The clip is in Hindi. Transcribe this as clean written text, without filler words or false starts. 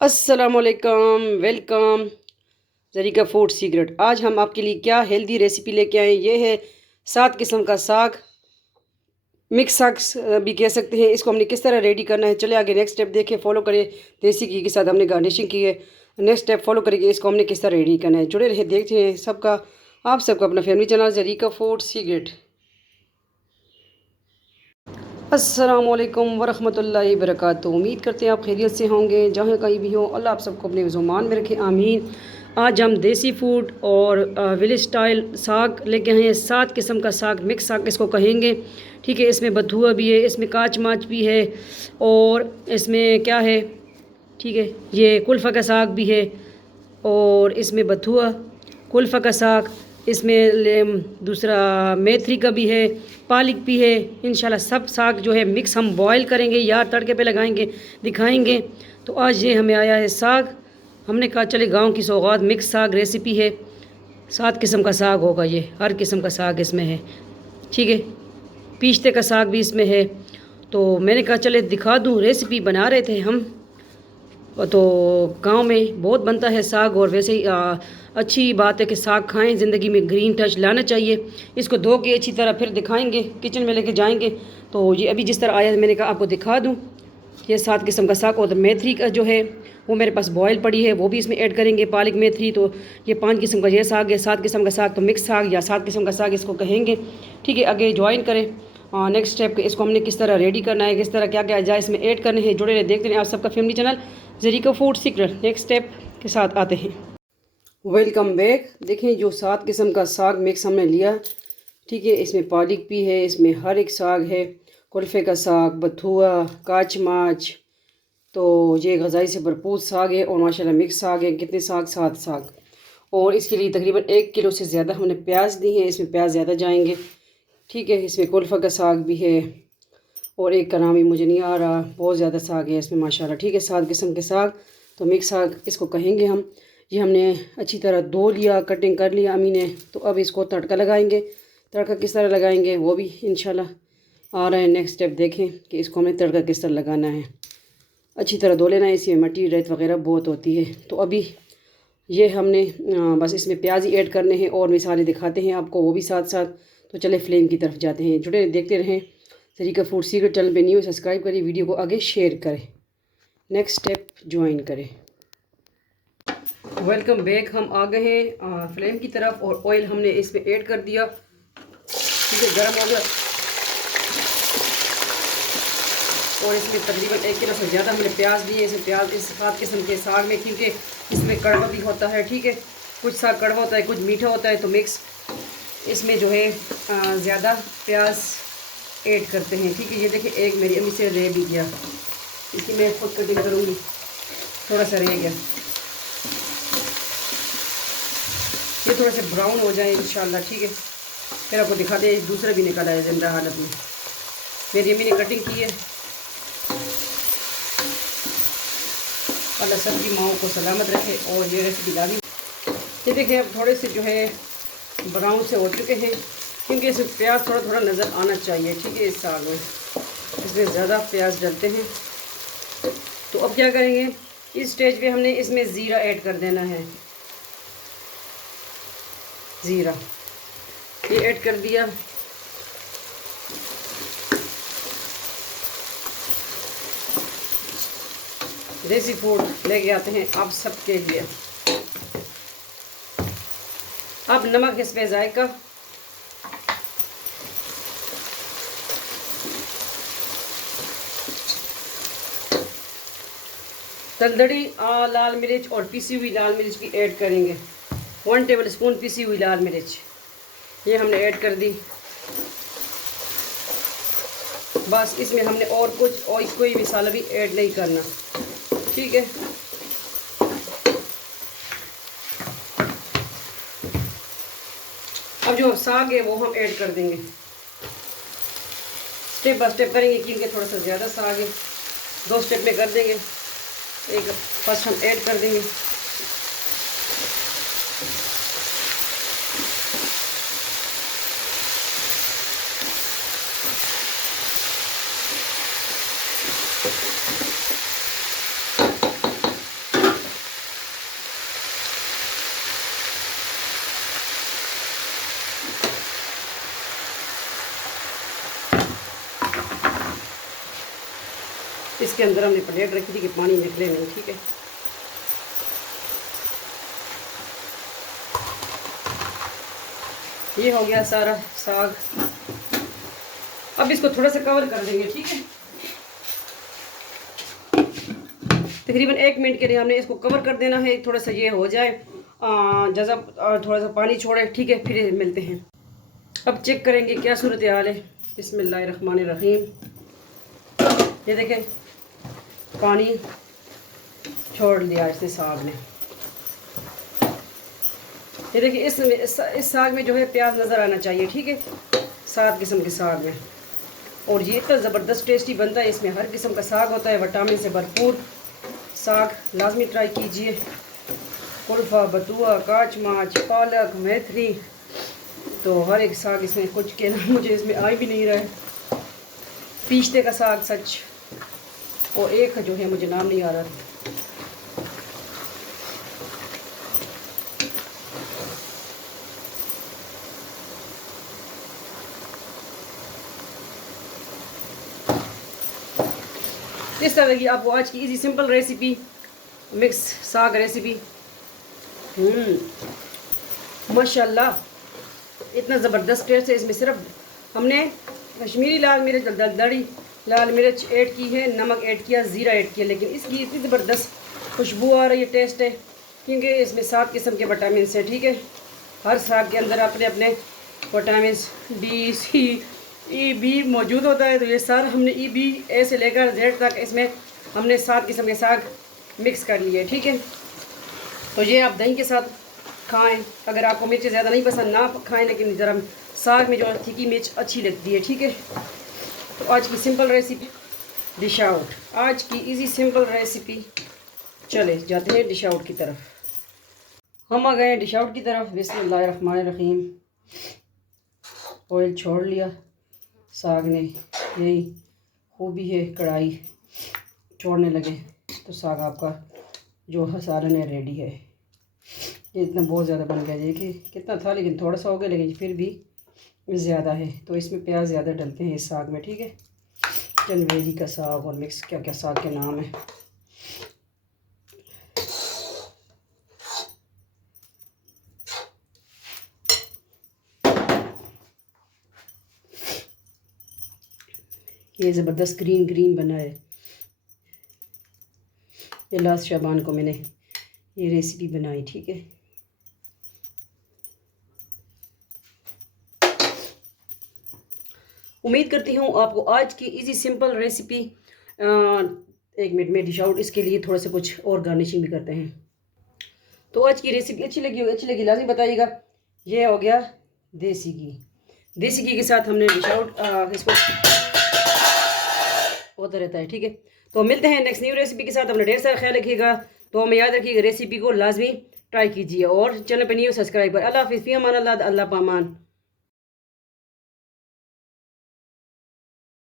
अस्सलामुअलैकुम, वेलकम। Zarika food secret. आज हम आपके लिए क्या हेल्दी रेसिपी लेके आए। ये है 7 किस्म का साग, मिक्स साग भी कह सकते हैं। इसको हमने किस तरह रेडी करना है, चले आगे नेक्स्ट स्टेप देखें, फॉलो करें। देसी घी के साथ हमने गार्निशिंग की है। नेक्स्ट स्टेप फॉलो करेंगे, इसको हमने किस तरह रेडी करना है। जुड़े रहे, देखते हैं सबका, आप सबका अपना family channel Zarika food secret. अस्सलामुअलैकुम वरहमतुल्लाहि वबरकातुहू। उम्मीद करते हैं आप खैरियत से होंगे, जहाँ कहीं भी हो। अल्लाह आप सबको अपने ज़ुबान में रखे, आमीन। आज हम देसी फूड और विलेज स्टाइल साग लेके आए हैं। 7 किस्म का साग, मिक्स साग इसको कहेंगे। ठीक है, इसमें बथुआ भी है, इसमें काच माच भी है, और इसमें क्या है, ठीक है, ये कुल्फ़ा का साग भी है, और इसमें बथुआ, कुल्फ़ा का साग, इसमें दूसरा मेथी का भी है, पालक भी है। इंशाल्लाह सब साग जो है मिक्स हम बॉयल करेंगे या तड़के पे लगाएंगे, दिखाएंगे। तो आज ये हमें आया है साग। हमने कहा चले गांव की सौगात, मिक्स साग रेसिपी है। 7 किस्म का साग होगा, ये हर किस्म का साग इसमें है। ठीक है, पीछते का साग भी इसमें है। तो मैंने कहा चले दिखा दूँ, रेसिपी बना रहे थे हम। तो गांव में बहुत बनता है साग, और वैसे ही अच्छी बात है कि साग खाएं, ज़िंदगी में ग्रीन टच लाना चाहिए। इसको धो के अच्छी तरह फिर दिखाएंगे, किचन में लेके जाएंगे। तो ये अभी जिस तरह आया है, मैंने कहा आपको दिखा दूं। ये 7 किस्म का साग, और मेथी का जो है वो मेरे पास बॉयल पड़ी है, वो भी इसमें ऐड करेंगे, पालक मेथी। तो ये 5 किस्म का ये साग है। 7 किस्म का साग तो मिक्स साग या 7 किस्म का साग इसको कहेंगे। ठीक है, आगे ज्वाइन करें नेक्स्ट स्टेप। इसको हमने किस तरह रेडी करना है, किस तरह क्या क्या अज्जा इसमें ऐड करने हैं। जुड़े रहे, देखते हैं आप सबका family channel Zarika food secret. Next step के साथ आते हैं। Welcome back. देखें, जो 7 किस्म का साग मिक्स हमने लिया, ठीक है, इसमें पालक भी है, इसमें हर एक साग है, कुल्फ़े का साग, बथुआ, काच माच। तो ये गज़ाई से भरपूर साग है, और माशाल्लाह मिक्स साग है। कितने साग? 7 साग। और इसके लिए तकरीबन 1 किलो से ज़्यादा हमने प्याज दी हैं, इसमें प्याज ज़्यादा जाएंगे। ठीक है, इसमें कुल्फ़ा का साग भी है, और एक का नाम ही मुझे नहीं आ रहा। बहुत ज़्यादा साग है इसमें माशाल्लाह। ठीक है, 7 किस्म के साग तो मिक्स साग इसको कहेंगे हम। ये हमने अच्छी तरह धो लिया, कटिंग कर लिया अम्मी ने। तो अब इसको तड़का लगाएंगे। तड़का किस तरह लगाएंगे वो भी इंशाल्लाह आ रहा है। नेक्स्ट स्टेप देखें कि इसको हमने तड़का किस तरह लगाना है। अच्छी तरह धो लेना है, इसमें मट्टी रेत वगैरह बहुत होती है। तो अभी ये हमने बस इसमें प्याज ही ऐड करने हैं, और मिसालें दिखाते हैं आपको वो भी साथ साथ। तो चले फ्लेम की तरफ जाते हैं, जुड़े देखते रहें। ज़रीका फूड सीक्रेट चैनल पे न्यू सब्सक्राइब करें, वीडियो को आगे शेयर करें, नेक्स्ट स्टेप ज्वाइन करें। Welcome back. हम आ गए हैं फ्लेम की तरफ, और ऑयल हमने इसमें ऐड कर दिया। ठीक है, गर्म हो गया, और इसमें तकरीबन 1 किलो से ज़्यादा हमने प्याज दिए। इसमें प्याज इस 7 किस्म के साग में, क्योंकि इसमें कड़वा भी होता है। ठीक है, कुछ साग कड़वा होता है, कुछ मीठा होता है, तो मिक्स इसमें जो है ज़्यादा प्याज ऐड करते हैं। ठीक है, ये देखिए एक मेरी अम्मी से रह भी गया, इसकी मैं खुद कटिंग करूँगी, थोड़ा सा रह गया। ये थोड़ा सा ब्राउन हो जाए इंशाल्लाह। ठीक है, फिर आपको दिखा दे। दूसरा भी निकल आया जिंदा हालत में, मेरी अम्मी ने कटिंग की है। अल्लाह सबकी माओ को सलामत रखे। और ये रेसिपी डाली, ये देखिए अब थोड़े से जो है ब्राउन से हो चुके हैं, क्योंकि इसमें प्याज थोड़ा थोड़ा नज़र आना चाहिए। ठीक है, इस साग में इसमें ज़्यादा प्याज डलते हैं। तो अब क्या करेंगे, इस स्टेज पे हमने इसमें ज़ीरा ऐड कर देना है। ज़ीरा ये ऐड कर दिया। देसी फूड लेके आते हैं आप सबके लिए। अब नमक इसमें जायका, तंदड़ी लाल मिर्च और पिसी हुई लाल मिर्च की ऐड करेंगे। 1 टेबल स्पून पिसी हुई लाल मिर्च ये हमने ऐड कर दी। बस इसमें हमने और कुछ और कोई मसाला भी ऐड नहीं करना। ठीक है, अब जो साग है वो हम ऐड कर देंगे। स्टेप बाय स्टेप करेंगे, क्योंकि थोड़ा सा ज़्यादा साग है। 2 स्टेप में कर देंगे। एक फर्स्ट हम ऐड कर देंगे। इसके अंदर हमने प्लेट रखी थी कि पानी निकले नहीं, ठीक है। ये हो गया सारा साग। अब इसको थोड़ा सा कवर कर देंगे, ठीक है। तकरीबन 1 मिनट के लिए हमने इसको कवर कर देना है, थोड़ा सा ये हो जाए जज़ब, थोड़ा सा पानी छोड़े, ठीक है। फिर मिलते हैं। अब चेक करेंगे क्या सूरत हाल है। बिस्मिल्लाहिर्रहमानिर्रहीम। ये देखें पानी छोड़ दिया इसने साग ने। ये देखिए इस साग में जो है प्याज नज़र आना चाहिए, ठीक है, 7 किस्म के साग में। और ये इतना ज़बरदस्त टेस्टी बनता है। इसमें हर किस्म का साग होता है, विटामिन से भरपूर साग। लाजमी ट्राई कीजिए। कुल्फ़ा, बथुआ, काच माच, पालक, मेथी, तो हर एक साग इसमें, कुछ के नाम मुझे इसमें आ भी नहीं रहा है। पीछते का साग सच, और एक जो है मुझे नाम नहीं आ रहा। इस तरह की आपको आज की इजी सिंपल रेसिपी, मिक्स साग रेसिपी। माशाल्लाह इतना ज़बरदस्त टेस्ट है। इसमें सिर्फ हमने कश्मीरी लाल मिर्च, दड़ी लाल मिर्च ऐड की है, नमक ऐड किया, ज़ीरा ऐड किया, लेकिन इसकी इतनी ज़बरदस्त खुशबू आ रही है, टेस्ट है, क्योंकि इसमें 7 किस्म के विटामिन है, ठीक है। हर साग के अंदर अपने अपने विटामिन डी, सी, ई, बी मौजूद होता है। तो ये सारा हमने ई, बी, ए से लेकर जेड तक इसमें हमने 7 किस्म के साग मिक्स कर लिए, ठीक है। तो ये आप दही के साथ खाएं। अगर आपको मिर्च ज़्यादा नहीं पसंद ना खाएं, लेकिन ज़रा साग में जो तीखी मिर्च अच्छी लगती है, ठीक है। तो आज की सिंपल रेसिपी डिश आउट, आज की इजी सिंपल रेसिपी। चले जाते हैं डिश आउट की तरफ। हम आ गए डिश आउट की तरफ। बिस्मिल्लाहिर्रहमानिर्रहीम। ऑयल छोड़ लिया साग ने, यही खूबी है, कढ़ाई छोड़ने लगे तो साग आपका जो सालन है रेडी है। ये इतना बहुत ज़्यादा बन गया, देखिए कितना था, लेकिन थोड़ा सा हो गया, लेकिन फिर भी ज़्यादा है। तो इसमें प्याज ज़्यादा डलते हैं इस साग में, ठीक है। चनवेली का साग और मिक्स क्या क्या साग के नाम है। ये ज़बरदस्त ग्रीन ग्रीन बना है। ये लास्ट शाबान को मैंने ये रेसिपी बनाई, ठीक है। उम्मीद करती हूँ आपको आज की इजी सिंपल रेसिपी। 1 मिनट में डिश आउट, इसके लिए थोड़ा सा कुछ और गार्निशिंग भी करते हैं। तो आज की रेसिपी अच्छी लगी लाजमी बताइएगा। ये हो गया देसी घी। देसी घी के साथ हमने डिश आउट इसको होता रहता है, ठीक है। तो मिलते हैं नेक्स्ट न्यू रेसिपी के साथ। अपना ढेर सारा ख्याल रखिएगा। तो हमें याद रखिएगा, रेसिपी को लाजमी ट्राई कीजिए और चैनल पर न्यू सब्सक्राइब कर। अल्लाह हाफिज़, फ़ी अमान अल्लाह, अल्लाह पामान।